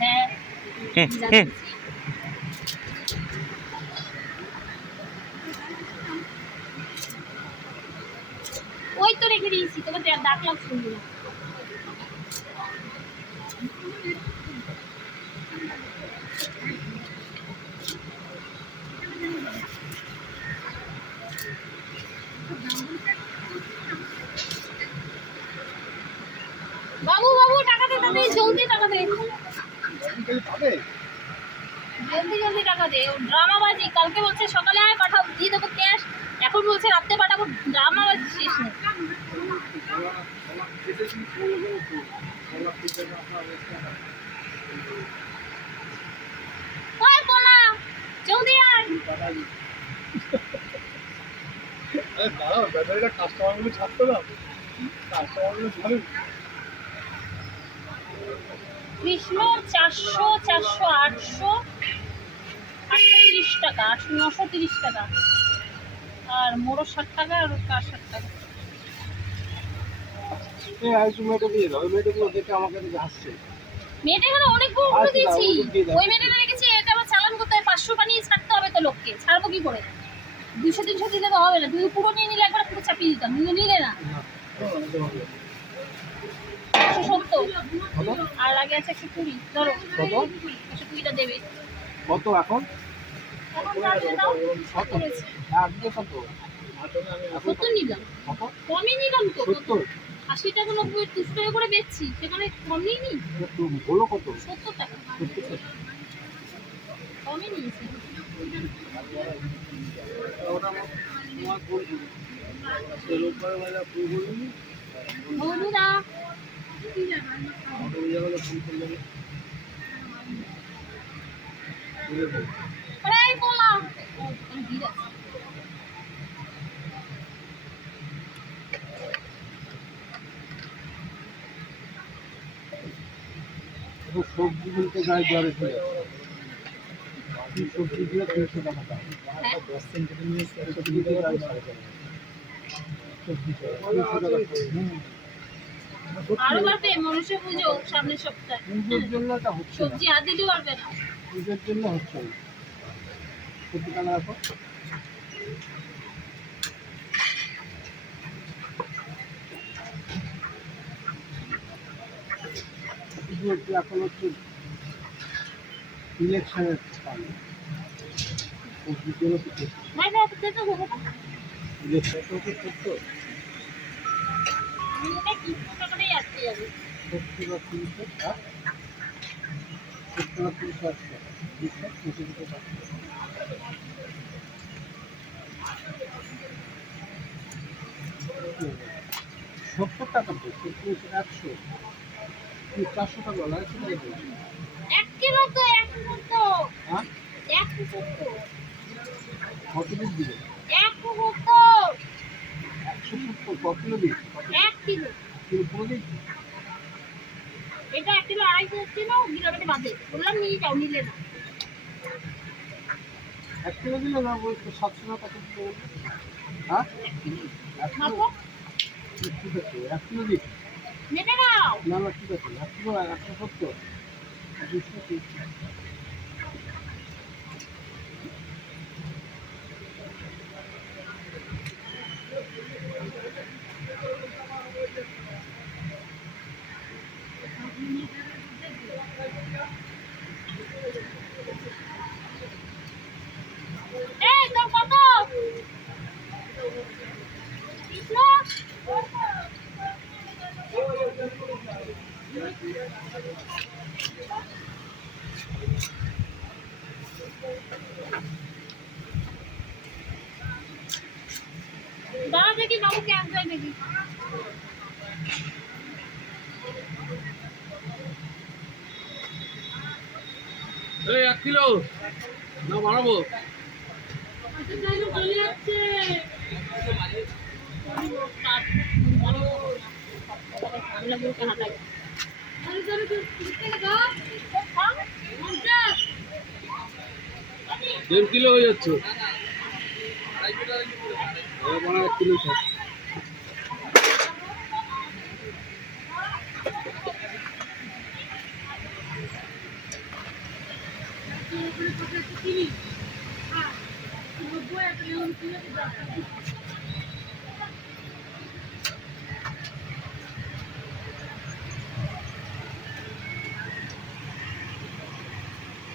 হ্যাঁ ওই তো রেখে দিয়েছি, তোকে ডাকলাম শুনবি না। বাবু বাবু টাকা দে, তাড়াতাড়ি জলদি টাকা দে, জলদি জলদি টাকা দে। ড্রামাবাজি, কালকে বলছে সকালে আয় পাঠাও, দিয়ে দেবো ক্যাশ, এখন বলছে রাত্রে পাঠাবো। ড্রামাবাজি শেষ নেই। ওই পোনা জলদি আয়। কৃষ্ণ 400 400 800 830 টাকা, 930 টাকা, আর মোড়ো 60 টাকা, আর কার 60 টাকা। মেয়েটা এখানে অনেকগুলো দিয়েছি, ওই মেয়েটা রেখেছি, এটা আবার চালান করতে হয়, 500 বানিয়ে ছাড়তে হবে তো লোককে, ছাড়বো কি করে? 200 300 দিলে তো হবে না, তুই পুরো নিয়ে নিলে একবার পুরো চাপিয়ে দিতাম, নিলে না। 170 আর আগে আছে 120, ধরো 120টা দেবে। কত এখন? কমই নিলাম তো, 80 টাকা 90 টাকা করে বেচছি, সেখানে কম নিইনি। হলো কত? 70 টাকা কমই নিয়েছি। বন্ধুরা বললাম সবজি কিনতে গায়ে জ্বরে ফেলে সবজি দিয়ে 300 টাকা দাম, 10 সেন্ট নিয়ে সবজি দিয়ে গায়ে জ্বরে ফেলে সবজি 300 টাকা। আরো বাড়বে মনুষ্য পুজো সামনের সপ্তাহে, পুজোর জন্য এটা হচ্ছে না, সবজি আর দিতে পারবে না, পুজোর জন্য হচ্ছে না। কত টাকা রাখো? এখন হচ্ছে ইলেকশনের টাইম, সবজির জন্য ইলেকশন তো করতো টাকাটাই আসতে যাবে। 70 বা 30 টাকা, 70 বা 30 টাকা, 70 টাকা তো 70 100 400 টাকা লাগে, 1 কিলো তো 1 কিলো তো, হ্যাঁ 1 কিলো তো কত দিন দিবে? 1 কিলো তো 170 কত কিলো দিবে? 1 কিলো কিলো পুরো দিন এটা 1 কিলো 250 কিলো কিলোমিটার বাদে বললাম নিয়ে যাও, নিলে না 1 কিলো দিলে না ওই 700 টাকা কত দিবে? হ্যাঁ 1 কিলো মাত্র ঠিক আছে 1 কিলো দিন নেবে নাও। না না ঠিক আছে 1 কিলো 170 230। এই তোর কত কৃষ্ণ? দাঁড়া দেখি বাবুকে আসবে দেখি। এই 1 কিলো না বাড়াবো? চলে যাচ্ছে 1.5 কিলো হয়ে যাচ্ছে। মানে 1 কিলো সব।